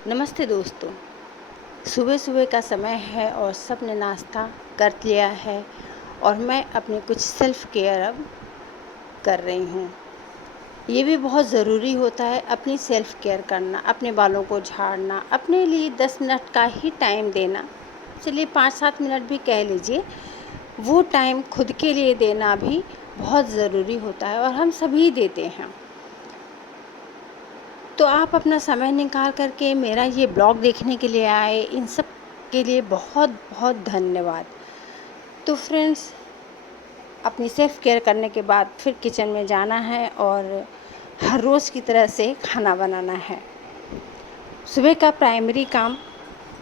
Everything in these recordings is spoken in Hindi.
नमस्ते दोस्तों। सुबह सुबह का समय है और सब ने नाश्ता कर लिया है और मैं अपने कुछ सेल्फ़ केयर अब कर रही हूँ। ये भी बहुत ज़रूरी होता है अपनी सेल्फ़ केयर करना, अपने बालों को झाड़ना, अपने लिए 10 मिनट का ही टाइम देना। चलिए 5-7 मिनट भी कह लीजिए, वो टाइम खुद के लिए देना भी बहुत ज़रूरी होता है और हम सभी देते हैं। तो आप अपना समय निकाल कर के मेरा ये ब्लॉग देखने के लिए आए, इन सब के लिए बहुत बहुत धन्यवाद। तो फ्रेंड्स, अपनी सेल्फ़ केयर करने के बाद फिर किचन में जाना है और हर रोज़ की तरह से खाना बनाना है। सुबह का प्राइमरी काम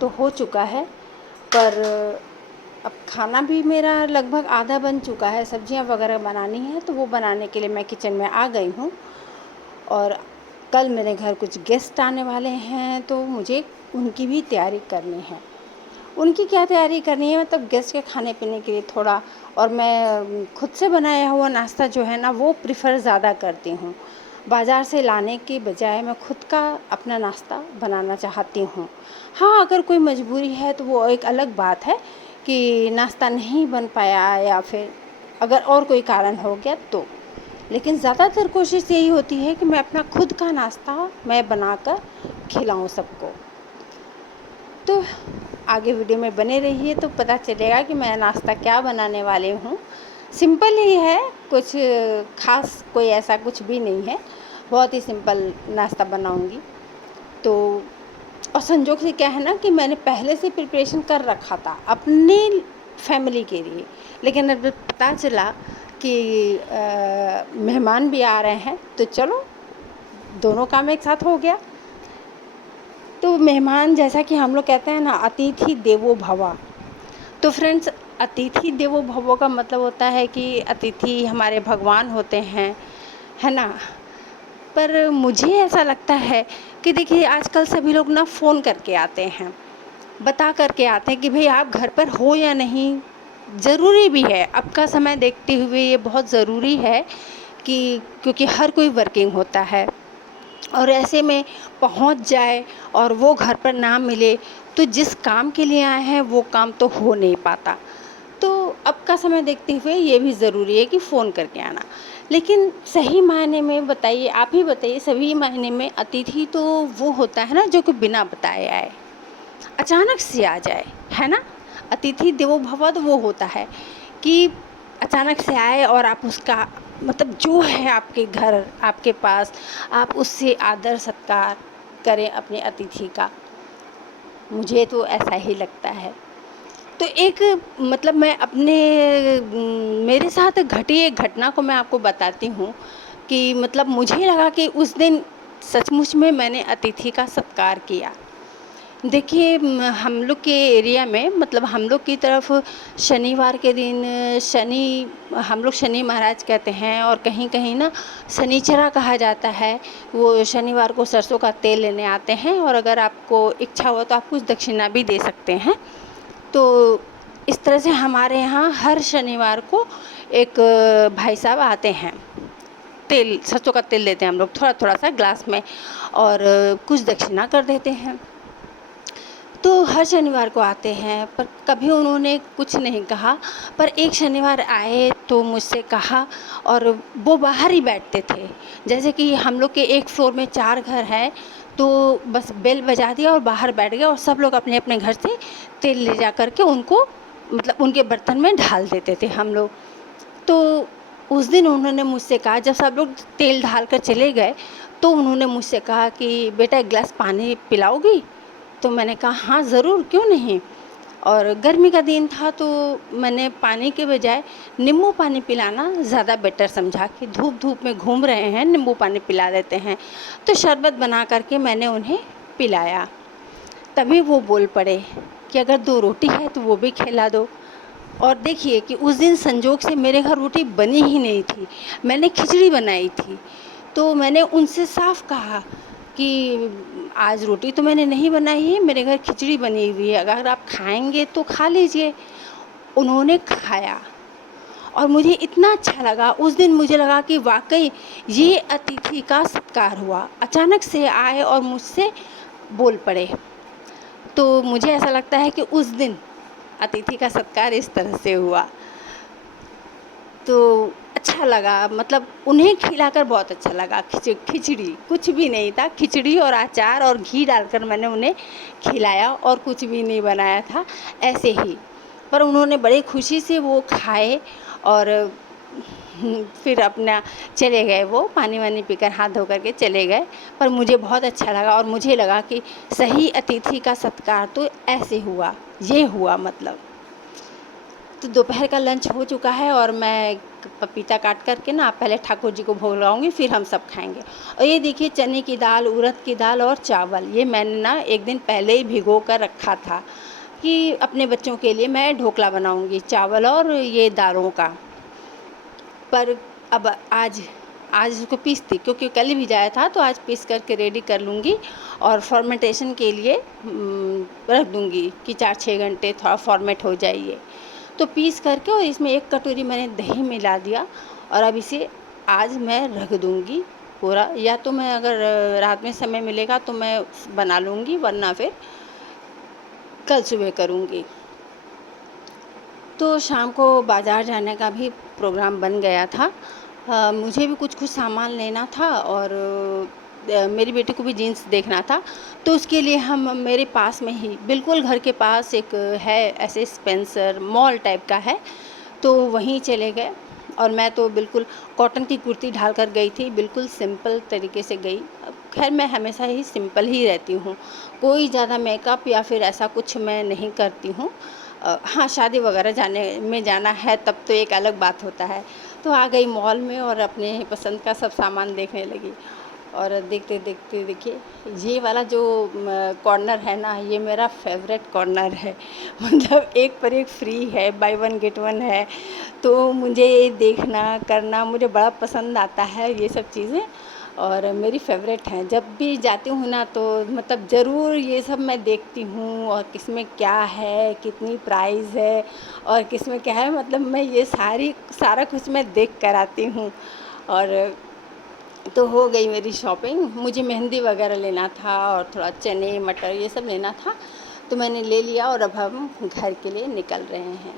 तो हो चुका है, पर अब खाना भी मेरा लगभग आधा बन चुका है। सब्जियां वगैरह बनानी है तो वो बनाने के लिए मैं किचन में आ गई हूँ। और कल मेरे घर कुछ गेस्ट आने वाले हैं तो मुझे उनकी भी तैयारी करनी है। उनकी क्या तैयारी करनी है, मतलब गेस्ट के खाने पीने के लिए थोड़ा। और मैं खुद से बनाया हुआ नाश्ता जो है ना, वो प्रिफ़र ज़्यादा करती हूँ। बाज़ार से लाने के बजाय मैं खुद का अपना नाश्ता बनाना चाहती हूँ। हाँ, अगर कोई मजबूरी है तो वो एक अलग बात है कि नाश्ता नहीं बन पाया या फिर अगर और कोई कारण हो गया तो। लेकिन ज़्यादातर कोशिश यही होती है कि मैं अपना खुद का नाश्ता मैं बनाकर खिलाऊं सबको। तो आगे वीडियो में बने रहिए तो पता चलेगा कि मैं नाश्ता क्या बनाने वाली हूँ। सिंपल ही है, कुछ ख़ास कोई ऐसा कुछ भी नहीं है, बहुत ही सिंपल नाश्ता बनाऊँगी। तो और संजोग से क्या है ना कि मैंने पहले से प्रिपरेशन कर रखा था अपनी फैमिली के लिए, लेकिन अब पता चला कि मेहमान भी आ रहे हैं तो चलो दोनों काम एक साथ हो गया। तो मेहमान, जैसा कि हम लोग कहते हैं ना, अतिथि देवो भव। तो फ्रेंड्स, अतिथि देवो भव का मतलब होता है कि अतिथि हमारे भगवान होते हैं, है ना। पर मुझे ऐसा लगता है कि देखिए आजकल सभी लोग ना फ़ोन करके आते हैं, बता करके आते हैं कि भाई आप घर पर हो या नहीं। ज़रूरी भी है, अब का समय देखते हुए ये बहुत ज़रूरी है कि क्योंकि हर कोई वर्किंग होता है और ऐसे में पहुंच जाए और वो घर पर ना मिले तो जिस काम के लिए आए हैं वो काम तो हो नहीं पाता। तो अब का समय देखते हुए ये भी ज़रूरी है कि फ़ोन करके आना। लेकिन सही मायने में बताइए, आप ही बताइए, सही मायने में अतिथि तो वो होता है ना जो कि बिना बताए आए, अचानक से आ जाए, है ना। अतिथि देवो भव तो वो होता है कि अचानक से आए और आप उसका मतलब जो है आपके घर आपके पास, आप उससे आदर सत्कार करें अपने अतिथि का। मुझे तो ऐसा ही लगता है। तो एक मतलब मैं अपने मेरे साथ घटी एक घटना को मैं आपको बताती हूँ कि मतलब मुझे लगा कि उस दिन सचमुच में मैंने अतिथि का सत्कार किया। देखिए हम लोग के एरिया में, मतलब हम लोग की तरफ शनिवार के दिन हम लोग शनि महाराज कहते हैं और कहीं कहीं ना शनिचरा कहा जाता है। वो शनिवार को सरसों का तेल लेने आते हैं और अगर आपको इच्छा हो तो आप कुछ दक्षिणा भी दे सकते हैं। तो इस तरह से हमारे यहाँ हर शनिवार को एक भाई साहब आते हैं, तेल सरसों का तेल लेते हैं हम लोग थोड़ा थोड़ा सा ग्लास में और कुछ दक्षिणा कर देते हैं। तो हर शनिवार को आते हैं, पर कभी उन्होंने कुछ नहीं कहा। पर एक शनिवार आए तो मुझसे कहा, और वो बाहर ही बैठते थे। जैसे कि हम लोग के एक फ्लोर में 4 घर हैं, तो बस बेल बजा दिया और बाहर बैठ गए और सब लोग अपने अपने घर से तेल ले जा कर के उनको मतलब उनके बर्तन में ढाल देते थे हम लोग। तो उस दिन उन्होंने मुझसे कहा, जब सब लोग तेल ढाल कर चले गए तो उन्होंने मुझसे कहा कि बेटा एक गिलास पानी पिलाओगी। तो मैंने कहा हाँ ज़रूर, क्यों नहीं। और गर्मी का दिन था तो मैंने पानी के बजाय नींबू पानी पिलाना ज़्यादा बेटर समझा कि धूप धूप में घूम रहे हैं, नींबू पानी पिला देते हैं। तो शरबत बना करके मैंने उन्हें पिलाया। तभी वो बोल पड़े कि अगर 2 रोटी है तो वो भी खिला दो। और देखिए कि उस दिन संजोग से मेरे घर रोटी बनी ही नहीं थी, मैंने खिचड़ी बनाई थी। तो मैंने उनसे साफ कहा कि आज रोटी तो मैंने नहीं बनाई है, मेरे घर खिचड़ी बनी हुई है, अगर आप खाएंगे तो खा लीजिए। उन्होंने खाया और मुझे इतना अच्छा लगा उस दिन, मुझे लगा कि वाकई ये अतिथि का सत्कार हुआ। अचानक से आए और मुझसे बोल पड़े। तो मुझे ऐसा लगता है कि उस दिन अतिथि का सत्कार इस तरह से हुआ, तो अच्छा लगा। मतलब उन्हें खिलाकर बहुत अच्छा लगा। खिचड़ी कुछ भी नहीं था, खिचड़ी और अचार और घी डालकर मैंने उन्हें खिलाया और कुछ भी नहीं बनाया था, ऐसे ही। पर उन्होंने बड़े खुशी से वो खाए और फिर अपना चले गए। वो पानी वानी पीकर हाथ धो कर के चले गए। पर मुझे बहुत अच्छा लगा और मुझे लगा कि सही अतिथि का सत्कार तो ऐसे हुआ, ये हुआ मतलब। तो दोपहर का लंच हो चुका है और मैं पपीता काट कर के ना पहले ठाकुर जी को भोग लगाऊंगी, फिर हम सब खाएंगे। और ये देखिए, चने की दाल, उड़द की दाल और चावल, ये मैंने ना एक दिन पहले ही भिगो कर रखा था कि अपने बच्चों के लिए मैं ढोकला बनाऊंगी, चावल और ये दालों का। पर अब आज उसको पीसती, क्योंकि कल ही भिजाया था, तो आज पीस करके रेडी कर लूँगी और फॉर्मेंटेशन के लिए रख दूँगी कि 4-6 घंटे थोड़ा फॉर्मेट हो जाए ये। तो पीस करके और इसमें 1 कटोरी मैंने दही मिला दिया और अब इसे आज मैं रख दूँगी पूरा। या तो मैं अगर रात में समय मिलेगा तो मैं बना लूँगी, वरना फिर कल सुबह करूँगी। तो शाम को बाज़ार जाने का भी प्रोग्राम बन गया था। मुझे भी कुछ सामान लेना था और मेरी बेटी को भी जीन्स देखना था। तो उसके लिए हम मेरे पास में ही, बिल्कुल घर के पास एक है, ऐसे स्पेंसर मॉल टाइप का है, तो वहीं चले गए। और मैं तो बिल्कुल कॉटन की कुर्ती डाल कर गई थी, बिल्कुल सिंपल तरीके से गई। खैर मैं हमेशा ही सिंपल ही रहती हूँ, कोई ज़्यादा मेकअप या फिर ऐसा कुछ मैं नहीं करती हूँ। हाँ, शादी वगैरह जाना है तब तो एक अलग बात होता है। तो आ गई मॉल में और अपने पसंद का सब सामान देखने लगी। और देखते देखते देखिए, ये वाला जो कॉर्नर है ना, ये मेरा फेवरेट कॉर्नर है। मतलब एक पर एक फ्री है, बाय वन गेट वन है। तो मुझे ये देखना करना मुझे बड़ा पसंद आता है, ये सब चीज़ें, और मेरी फेवरेट हैं। जब भी जाती हूँ ना तो मतलब ज़रूर ये सब मैं देखती हूँ, और किसमें क्या है, कितनी प्राइस है और किसमें क्या है, मतलब मैं ये सारा कुछ मैं देख कर आती हूँ। और तो हो गई मेरी शॉपिंग। मुझे मेहंदी वगैरह लेना था और थोड़ा चने मटर ये सब लेना था, तो मैंने ले लिया और अब हम घर के लिए निकल रहे हैं।